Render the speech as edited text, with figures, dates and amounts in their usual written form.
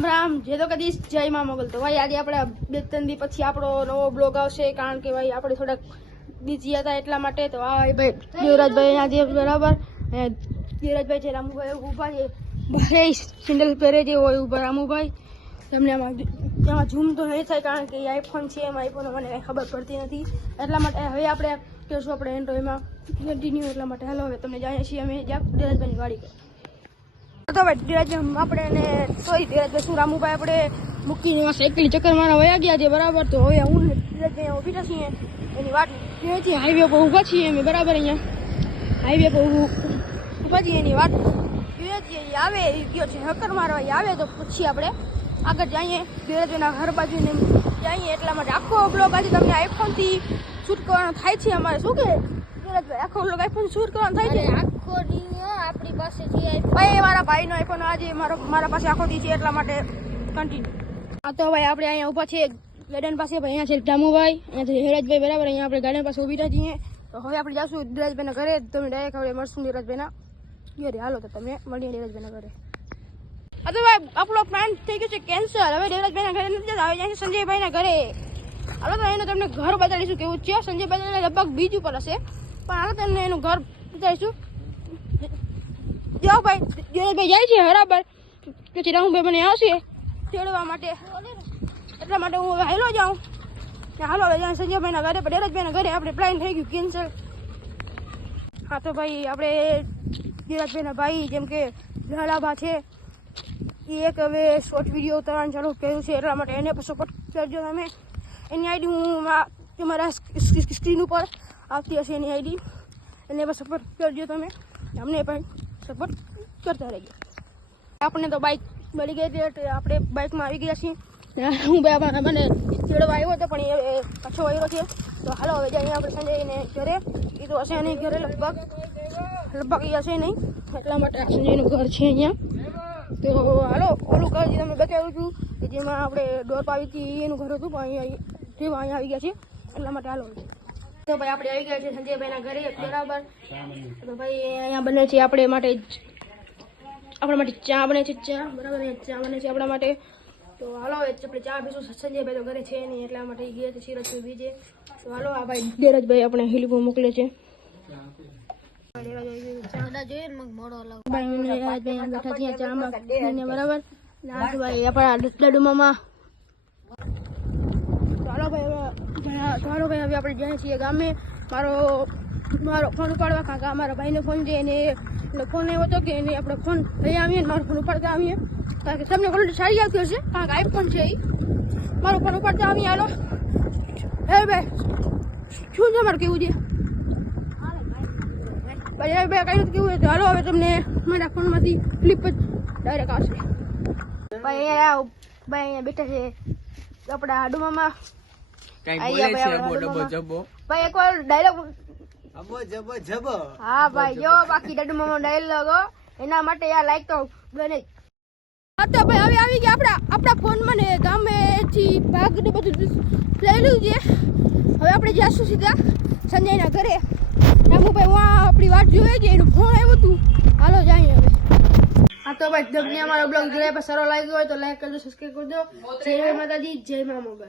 રામ રામ જે તો કદી જય માં મોગલ. તો ભાઈ આજે આપણે 2-3 દી પછી આપણો નવો બ્લોગ આવશે, કારણ કે ભાઈ આપણે થોડાક બીજી હતા એટલા માટે. તો આ ભાઈ દેવરાજભાઈ આજે બરાબર દેવરાજભાઈ છે, રામુભાઈ ઊભા છે, ભારે સેન્ડલ પહેરે છે હોય ઊભા રામુભાઈ. તમને એમાં ઝૂમ તો નહીં થાય કારણ કે આઈફોન છે, એમાં આઈફોન મને કંઈ ખબર પડતી નથી એટલા માટે હવે આપણે કહેશું આપણે એન્ડ્રોઈડમાં કન્ટિન્યુ. એટલા માટે હાલો હવે તમને જાણીએ છીએ અમે દેવરાજભાઈની ગાડી તો ભાઈ ધીરજ આપણે એને સોરી ધીરજભાઈ શું રામુભાઈ આપણે મૂકીને સાયકલ ચક્કર મારા વયા ગયા છે બરાબર. તો હવે હું ધીરજભાઈ ઊભી છીએ એની વાત જોઈએ છીએ, હાઈવે પર ઊભા છીએ અમે બરાબર. અહીંયા હાઈવે પર ઊભા છીએ એની વાત જોઈએ છીએ. એ આવે એ ગયો છે ચક્કર મારવા, એ આવે તો પછી આપણે આગળ જઈએ ધીરજભાઈના ઘર બાજુને જઈએ. એટલા માટે આખો બ્લોગ આજે તમને આઈફોનથી શૂટ કરવાનો થાય છે અમારે. શું કે ધીરજભાઈ આખો બ્લોગ આઈફોન શૂટ કરવાનો થાય છે? આખો દી આપણી પાસે છે ભાઈ મારા ભાઈનો આઈફોન આજે મારા પાસે આખો દી છે એટલા માટે કન્ટિન્યુ. હા તો ભાઈ આપણે અહીંયા ઊભા છીએ ગાર્ડન પાસે. ભાઈ અહીંયા છે રામુભાઈ, અહીંયાથી હેરાજભાઈ બરાબર. અહીંયા આપણે ગાર્ડન પાસે ઊભી રહ્યા છીએ. તો હવે આપણે જઈશું ધીરજભાઈના ઘરે. તમે ડાયરેક્ટ હવે મળશું ધીરજભાઈના ઘરે. હાલો તો તમે મળીએ ધીરજભાઈના ઘરે. હા તો ભાઈ આપણો પ્લાન થઈ ગયો છે કેન્સલ. હવે ધીરજભાઈના ઘરે નથી જતા, હવે જાય છે સંજયભાઈના ઘરે. હાલો તો એનું તમને ઘર બતાડીશું કેવું છે. સંજયભાઈ લગભગ બીજ ઉપર હશે, પણ હાલો તમને એનું ઘર બતાવીશું. જાઓ ભાઈ ધીરજભાઈ જાય છે બરાબર. પછી રામુભાઈ મને આવશે તેડવા માટે, એટલા માટે હું હવે હાલો જાઉં. હાલો હવે જાય સંજયભાઈના ઘરે, પણ ધીરજભાઈના ઘરે આપણે પ્લાન થઈ ગયું કેન્સલ. હા તો ભાઈ આપણે ધીરજભાઈના ભાઈ જેમ કે લાલાભા છે એ એક હવે શોર્ટ વિડીયો ઉતારવાનું ચાલુ કર્યું છે, એટલા માટે એને પણ સપોર્ટ કરજો તમે. એની આઈડી હું તમારા સ્ક્રીન ઉપર આવતી હશે એની આઈડી, એને પણ સપોર્ટ કરજો તમે. અમને પણ સપોર્ટ કરતા રહેજો. આપણને તો બાઇક મળી ગઈ હતી એટલે આપણે બાઇકમાં આવી ગયા છીએ. હું ભાઈ મને ચેડવા આવ્યો હતો પણ એ પાછો આવ્યો છે. તો હાલો હવે જઈએ આપણે સંજયને ઘરે. એ તો હશે નહીં ઘરે, લગભગ એ હશે નહીં, એટલા માટે આ સંજયનું ઘર છે અહીંયા. તો હાલો ઓલું ઘર જે તમે બતાવ્યું હતું કે જેમાં આપણે ડોર પાવી હતી એનું ઘર હતું, પણ અહીંયા આવી ગયા છે એટલા માટે હાલો. તો ભાઈ આપણે આવી ગયા છે સંજયભાઈના ઘરે બરાબર. તો ભાઈ અહીંયા બને છે આપણા માટે ચા બને છે, ચા બરાબર. ચા બને છે આપણા માટે. તો હાલો આપણે ચા પીશું. સંજયભાઈ તો ઘરે છે નહીં એટલા માટે ગયા છે સિરજભાઈ બીજે. તો હાલો આ ભાઈ ધીરજભાઈ આપણે હિલપો મોકલે છે. બરાબર આપણા લડ્ડુ મામા. ચાલો ભાઈ હવે આપણે જઈએ છીએ ગામે. મારો ફોન ઉપાડવા, કારણ કે મારા ભાઈનો ફોન છે એને ફોન આવ્યો હતો કે એને આપણે ફોન લઈ આવીએ, મારો ફોન ઉપાડતા આવીએ, કારણ કે તમને ક્વોલિટી સારી આવતી હશે કારણ કે આઈફોન છે એ. મારો ફોન ઉપાડતા આવીએ. હાલો હે ભાઈ શું છે મારે કેવું છે ભાઈ? ભાઈ કઈ નથી કેવું. હાલો હવે તમને મારા ફોનમાંથી ક્લિપ જ ડાયરેક્ટ આવશે. ભાઈ અહીંયા બેઠા છે આપણા હાડુમામાં. ભાઈ એકવાર ડાયલોગ. હા ભાઈ જો બાકી ડડુ મામા ડાયલોગ એના માટે યાર લાઈક તો બને. હા તો ભાઈ હવે આવી ગયા આપણા ફોનમાં ને ગામેથી ભાગ ને બધું લઈ લીધું છે. હવે આપણે જઈશું સીધા સંજયના ઘરે. રામુભાઈ વાં આપણી વાત જોઈએ છે, એનું ફોન આવ્યું હતું. હાલો જઈએ હવે. હા તો ભાઈ તમને અમારો બ્લોગ જોયા સારો લાગ્યો હોય તો લાઈક કરજો, સબસ્ક્રાઈબ કરજો. જય માતાજી, જય મા મોગલ.